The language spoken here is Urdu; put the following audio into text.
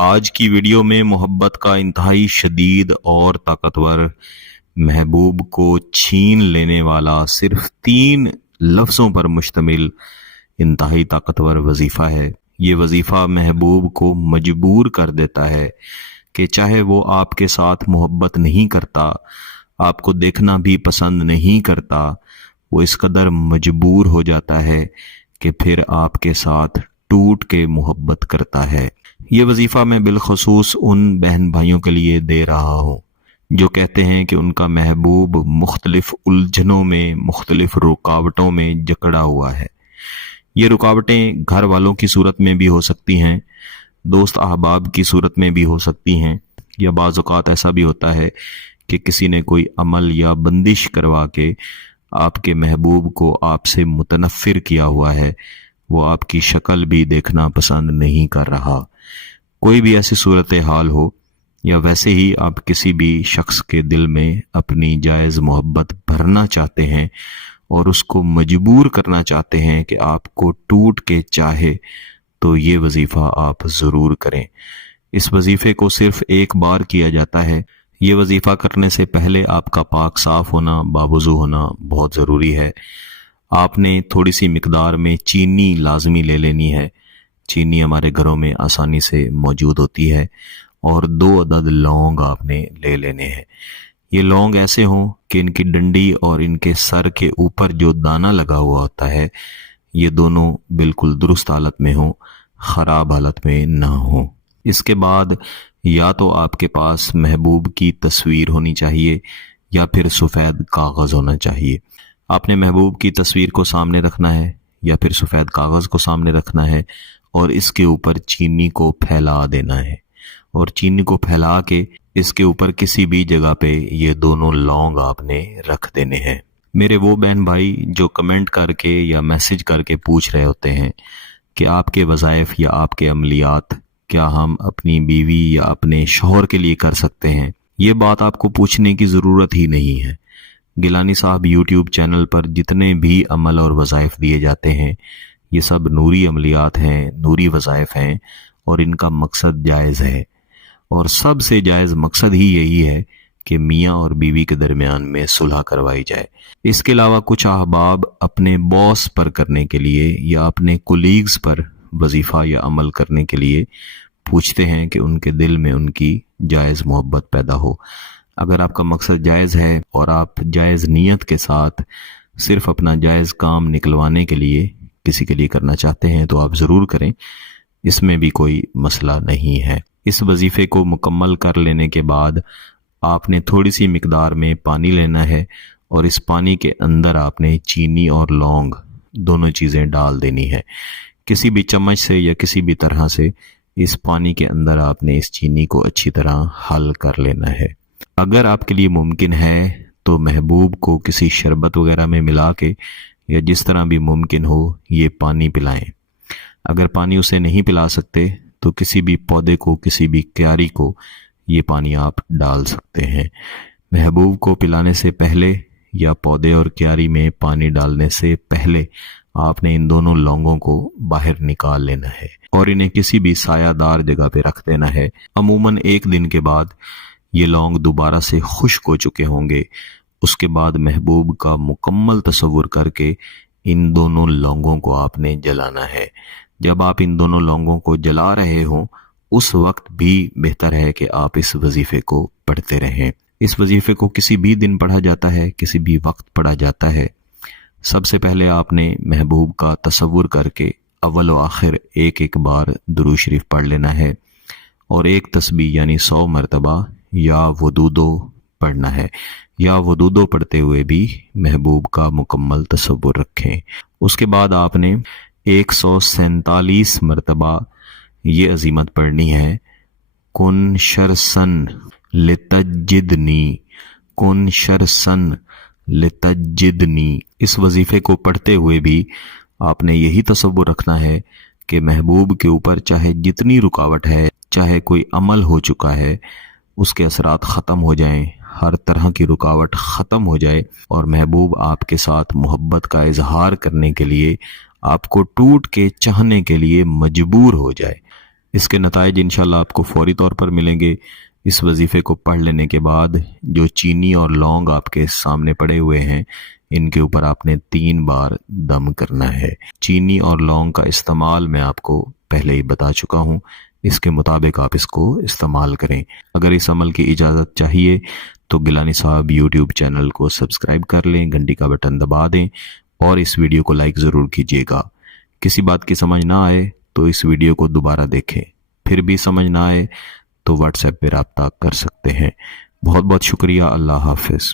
آج کی ویڈیو میں محبت کا انتہائی شدید اور طاقتور محبوب کو چھین لینے والا صرف 3 لفظوں پر مشتمل انتہائی طاقتور وظیفہ ہے۔ یہ وظیفہ محبوب کو مجبور کر دیتا ہے کہ چاہے وہ آپ کے ساتھ محبت نہیں کرتا، آپ کو دیکھنا بھی پسند نہیں کرتا، وہ اس قدر مجبور ہو جاتا ہے کہ پھر آپ کے ساتھ ٹوٹ کے محبت کرتا ہے۔ یہ وظیفہ میں بالخصوص ان بہن بھائیوں کے لیے دے رہا ہوں جو کہتے ہیں کہ ان کا محبوب مختلف الجھنوں میں، مختلف رکاوٹوں میں جکڑا ہوا ہے۔ یہ رکاوٹیں گھر والوں کی صورت میں بھی ہو سکتی ہیں، دوست احباب کی صورت میں بھی ہو سکتی ہیں، یا بعض اوقات ایسا بھی ہوتا ہے کہ کسی نے کوئی عمل یا بندش کروا کے آپ کے محبوب کو آپ سے متنفر کیا ہوا ہے، وہ آپ کی شکل بھی دیکھنا پسند نہیں کر رہا۔ کوئی بھی ایسی صورتحال ہو، یا ویسے ہی آپ کسی بھی شخص کے دل میں اپنی جائز محبت بھرنا چاہتے ہیں اور اس کو مجبور کرنا چاہتے ہیں کہ آپ کو ٹوٹ کے چاہے، تو یہ وظیفہ آپ ضرور کریں۔ اس وظیفے کو صرف ایک بار کیا جاتا ہے۔ یہ وظیفہ کرنے سے پہلے آپ کا پاک صاف ہونا، باوضو ہونا بہت ضروری ہے۔ آپ نے تھوڑی سی مقدار میں چینی لازمی لے لینی ہے۔ چینی ہمارے گھروں میں آسانی سے موجود ہوتی ہے، اور 2 عدد لونگ آپ نے لے لینے ہیں۔ یہ لونگ ایسے ہوں کہ ان کی ڈنڈی اور ان کے سر کے اوپر جو دانہ لگا ہوا ہوتا ہے، یہ دونوں بالکل درست حالت میں ہوں، خراب حالت میں نہ ہوں۔ اس کے بعد یا تو آپ کے پاس محبوب کی تصویر ہونی چاہیے یا پھر سفید کاغذ ہونا چاہیے۔ آپ نے محبوب کی تصویر کو سامنے رکھنا ہے یا پھر سفید کاغذ کو سامنے رکھنا ہے، اور اس کے اوپر چینی کو پھیلا دینا ہے، اور چینی کو پھیلا کے اس کے اوپر کسی بھی جگہ پہ یہ دونوں لونگ آپ نے رکھ دینے ہیں۔ میرے وہ بہن بھائی جو کمنٹ کر کے یا میسج کر کے پوچھ رہے ہوتے ہیں کہ آپ کے وظائف یا آپ کے عملیات کیا ہم اپنی بیوی یا اپنے شوہر کے لیے کر سکتے ہیں، یہ بات آپ کو پوچھنے کی ضرورت ہی نہیں ہے۔ گیلانی صاحب یوٹیوب چینل پر جتنے بھی عمل اور وظائف دیے جاتے ہیں، یہ سب نوری عملیات ہیں، نوری وظائف ہیں، اور ان کا مقصد جائز ہے، اور سب سے جائز مقصد ہی یہی ہے کہ میاں اور بیوی کے درمیان میں صلح کروائی جائے۔ اس کے علاوہ کچھ احباب اپنے باس پر کرنے کے لیے یا اپنے کولیگز پر وظیفہ یا عمل کرنے کے لیے پوچھتے ہیں کہ ان کے دل میں ان کی جائز محبت پیدا ہو۔ اگر آپ کا مقصد جائز ہے اور آپ جائز نیت کے ساتھ صرف اپنا جائز کام نکلوانے کے لیے کسی کے لیے کرنا چاہتے ہیں تو آپ ضرور کریں، اس میں بھی کوئی مسئلہ نہیں ہے۔ اس وظیفے کو مکمل کر لینے کے بعد آپ نے تھوڑی سی مقدار میں پانی لینا ہے، اور اس پانی کے اندر آپ نے چینی اور لونگ دونوں چیزیں ڈال دینی ہے۔ کسی بھی چمچ سے یا کسی بھی طرح سے اس پانی کے اندر آپ نے اس چینی کو اچھی طرح حل کر لینا ہے۔ اگر آپ کے لیے ممکن ہے تو محبوب کو کسی شربت وغیرہ میں ملا کے یا جس طرح بھی ممکن ہو یہ پانی پلائیں۔ اگر پانی اسے نہیں پلا سکتے تو کسی بھی پودے کو، کسی بھی کیاری کو یہ پانی آپ ڈال سکتے ہیں۔ محبوب کو پلانے سے پہلے یا پودے اور کیاری میں پانی ڈالنے سے پہلے آپ نے ان دونوں لونگوں کو باہر نکال لینا ہے اور انہیں کسی بھی سایہ دار جگہ پہ رکھ دینا ہے۔ عموماً 1 دن کے بعد یہ لونگ دوبارہ سے خشک ہو چکے ہوں گے۔ اس کے بعد محبوب کا مکمل تصور کر کے ان دونوں لونگوں کو آپ نے جلانا ہے۔ جب آپ ان دونوں لونگوں کو جلا رہے ہوں اس وقت بھی بہتر ہے کہ آپ اس وظیفے کو پڑھتے رہیں۔ اس وظیفے کو کسی بھی دن پڑھا جاتا ہے، کسی بھی وقت پڑھا جاتا ہے۔ سب سے پہلے آپ نے محبوب کا تصور کر کے اول و آخر ایک بار درود شریف پڑھ لینا ہے، اور ایک تسبیح یعنی 100 مرتبہ یا ودودو پڑھنا ہے۔ یا ودودو پڑھتے ہوئے بھی محبوب کا مکمل تصور رکھیں۔ اس کے بعد آپ نے 147 مرتبہ یہ عزیمت پڑھنی ہے، کن شرسن لتجدنی، کن شرسن لتجدنی۔ اس وظیفے کو پڑھتے ہوئے بھی آپ نے یہی تصور رکھنا ہے کہ محبوب کے اوپر چاہے جتنی رکاوٹ ہے، چاہے کوئی عمل ہو چکا ہے، اس کے اثرات ختم ہو جائیں، ہر طرح کی رکاوٹ ختم ہو جائے، اور محبوب آپ کے ساتھ محبت کا اظہار کرنے کے لیے، آپ کو ٹوٹ کے چاہنے کے لیے مجبور ہو جائے۔ اس کے نتائج انشاءاللہ آپ کو فوری طور پر ملیں گے۔ اس وظیفے کو پڑھ لینے کے بعد جو چینی اور لونگ آپ کے سامنے پڑے ہوئے ہیں ان کے اوپر آپ نے 3 بار دم کرنا ہے۔ چینی اور لونگ کا استعمال میں آپ کو پہلے ہی بتا چکا ہوں، اس کے مطابق آپ اس کو استعمال کریں۔ اگر اس عمل کی اجازت چاہیے تو گیلانی صاحب یوٹیوب چینل کو سبسکرائب کر لیں، گھنٹی کا بٹن دبا دیں اور اس ویڈیو کو لائک ضرور کیجیے گا۔ کسی بات کی سمجھ نہ آئے تو اس ویڈیو کو دوبارہ دیکھیں، پھر بھی سمجھ نہ آئے تو واٹس ایپ پہ رابطہ کر سکتے ہیں۔ بہت بہت شکریہ، اللہ حافظ۔